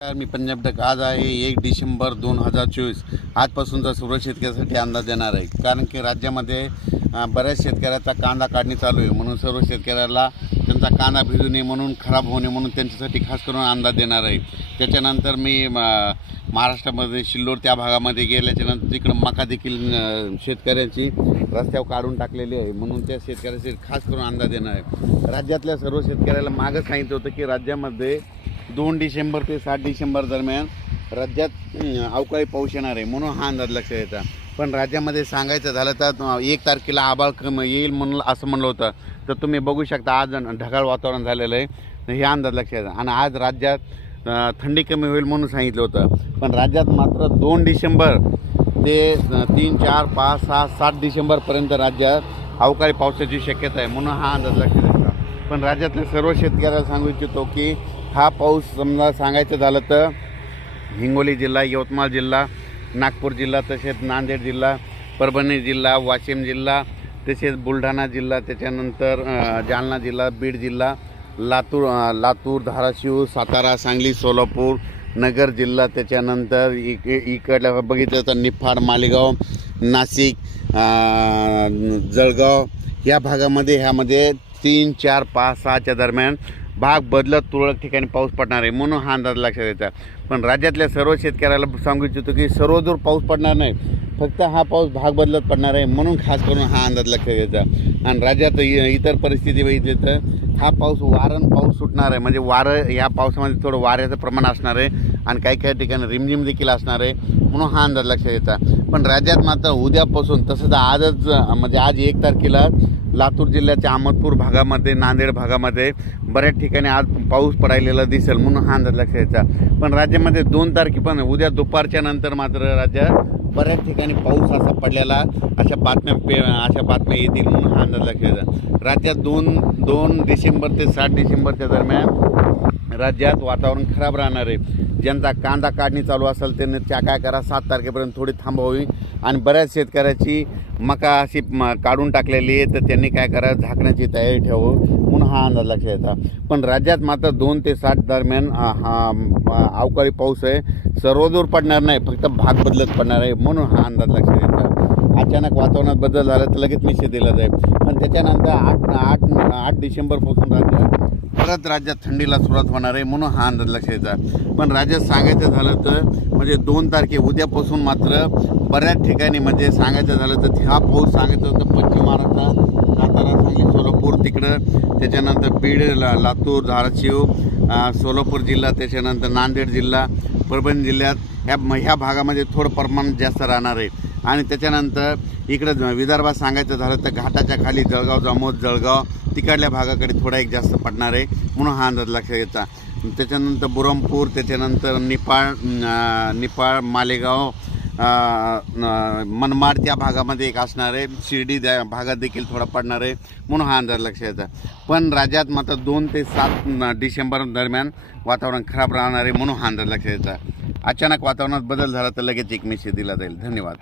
मी पंजाब तक आज आहे 1 डिसेंबर 2024. आजपासूनचा सर्व शेतकऱ्यासाठी अंदाज देणार आहे, कारण की राज्यामध्ये बऱ्याच शेतकऱ्याचा कांदा काढणी चालू आहे. म्हणून सर्व शेतकऱ्याला त्यांचा कांदा भिजू नये म्हणून, खराब होणे म्हणून त्यांच्यासाठी खास करून अंदाज देणार आहे. त्याच्यानंतर मी महाराष्ट्रामध्ये सिल्लोड त्या भागामध्ये गेल्याच्यानंतर तिकडं मका देखील शेतकऱ्यांची रस्त्यावर काढून टाकलेली आहे. म्हणून त्या शेतकऱ्यासाठी खास करून अंदाज देणार आहे. राज्यातल्या सर्व शेतकऱ्याला मागं सांगितलं होतं की राज्यामध्ये 2 डिसेंबर ते 7 डिसेंबर दरम्यान राज्यात अवकाळी पाऊस येणार आहे, म्हणून हा अंदाज लक्षात येतात. पण राज्यामध्ये सांगायचं झालं तर 1 तारखेला आभाळ येईल म्हणून असं म्हणलं होतं. तर तुम्ही बघू शकता आज ढगाळ वातावरण झालेलं आहे, हे अंदाज लक्षात येतात. आणि आज राज्यात थंडी कमी होईल म्हणून सांगितलं होतं. पण राज्यात मात्र 2 डिसेंबर ते 3, 4, 5, 6, 7 डिसेंबरपर्यंत राज्यात अवकाळी पावसाची शक्यता आहे, म्हणून हा अंदाज लक्षात येतात. पण राज्यातल्या सर्व शेतकऱ्याला सांगू इच्छितो की हा पाऊस समजा सांगायचं झालं तर हिंगोली जिल्हा, यवतमाळ जिल्हा, नागपूर जिल्हा, तसेच नांदेड जिल्हा, परभणी जिल्हा, वाशिम जिल्हा, तसेच बुलढाणा जिल्हा, त्याच्यानंतर जालना जिल्हा, बीड जिल्हा, लातूर, धाराशिव, सातारा, सांगली, सोलापूर, नगर जिल्हा, त्याच्यानंतर इकडलं बघितलं तर निफाड, मालेगाव, नाशिक, जळगाव या भागामध्ये ह्यामध्ये 3, 4, 5, 6च्या दरम्यान भाग बदलत तुरळक ठिकाणी पाऊस पडणार आहे, म्हणून हा अंदाज लक्षात येतात. पण राज्यातल्या सर्व शेतकऱ्याला सांगू इच्छितो की सर्वदूर पाऊस पडणार नाही, फक्त हा पाऊस भाग बदलत पडणार आहे, म्हणून खास करून हा अंदाज लक्षात येतात. आणि राज्यात इतर परिस्थिती बघितली तर हा पाऊस वारण पाऊस सुटणार आहे, म्हणजे वारं या पावसामध्ये थोडं वाऱ्याचं प्रमाण असणार आहे आणि काही ठिकाणी रिमझिम देखील असणार आहे, म्हणून हा अंदाज लक्षात येतात. पण राज्यात मात्र उद्यापासून तसंच आजच म्हणजे आज 1 तारखेला लातूर जिल्ह्याच्या अहमदपूर भागामध्ये, नांदेड भागामध्ये बऱ्याच ठिकाणी आज पाऊस पडायलेला दिसेल, म्हणून हा अंदाज लक्षात यायचा. पण राज्यामध्ये 2 तारखेपर्यंत उद्या दुपारच्या नंतर मात्र राज्यात बऱ्याच ठिकाणी पाऊस असा पडलेला अशा बातम्या येतील, म्हणून हा अंदाज लक्षात यायचा. राज्यात 2 डिसेंबर ते 7 डिसेंबरच्या दरम्यान राज्यात वातावरण खराब राहणार आहे. ज्यांचा कांदा काढणी चालू असेल त्यांनी काय करा, 7 तारखेपर्यंत थोडी थांबवावी. आणि बऱ्याच शेतकऱ्याची मका अशी काढून टाकलेली आहे, तर त्यांनी काय करा, झाकण्याची तयारी ठेवावं, म्हणून हा अंदाज लक्षात येतात. पण राज्यात मात्र 2 ते 7 दरम्यान अवकाळी पाऊस आहे, सर्वदूर पडणार नाही, फक्त भाग बदलत पडणार आहे, म्हणून हा अंदाज लक्षात येतात. अचानक वातावरणात बदल झाला तर लगेच निषेध दिला जाईल. पण त्याच्यानंतर 8 डिसेंबरपासून परत राज्यात थंडीला सुरुवात होणार आहे, म्हणून हा अंदाज लक्षात येतात. पण राज्यात सांगायचं झालं तर म्हणजे 2 तारखे उद्यापासून मात्र बऱ्याच ठिकाणी म्हणजे सांगायचं झालं तर हा पाऊस सांगायचं होतं पश्चिम महाराष्ट्रात, सातारा, सांगली, सोलापूर तिकडं, त्याच्यानंतर बीड, लातूर, धाराशिव, सोलापूर जिल्हा, त्याच्यानंतर नांदेड जिल्हा, परभणी जिल्ह्यात ह्या भागामध्ये थोडं प्रमाण जास्त राहणार आहे. आणि त्याच्यानंतर इकडं विदर्भात सांगायचं झालं तर घाटाच्या खाली जळगाव, जळगाव तिकडल्या भागाकडे थोडा एक जास्त पडणार आहे, म्हणून हा अंदाज लक्षात येतात. त्याच्यानंतर बुरहानपूर, त्याच्यानंतर निफाड, मालेगाव, मनमाड त्या भागामध्ये एक असणार आहे, शिर्डी भागात देखील थोडा पडणार आहे, म्हणून हा अंदाज लक्षात येतात. पण राज्यात मात्र 2 ते 7 डिसेंबर दरम्यान वातावरण खराब राहणार आहे, म्हणून हा अंदाज लक्षात येतात. अचानक वातावरणात बदल झाला तर लगेच एक मेसेज दिला जाईल. धन्यवाद.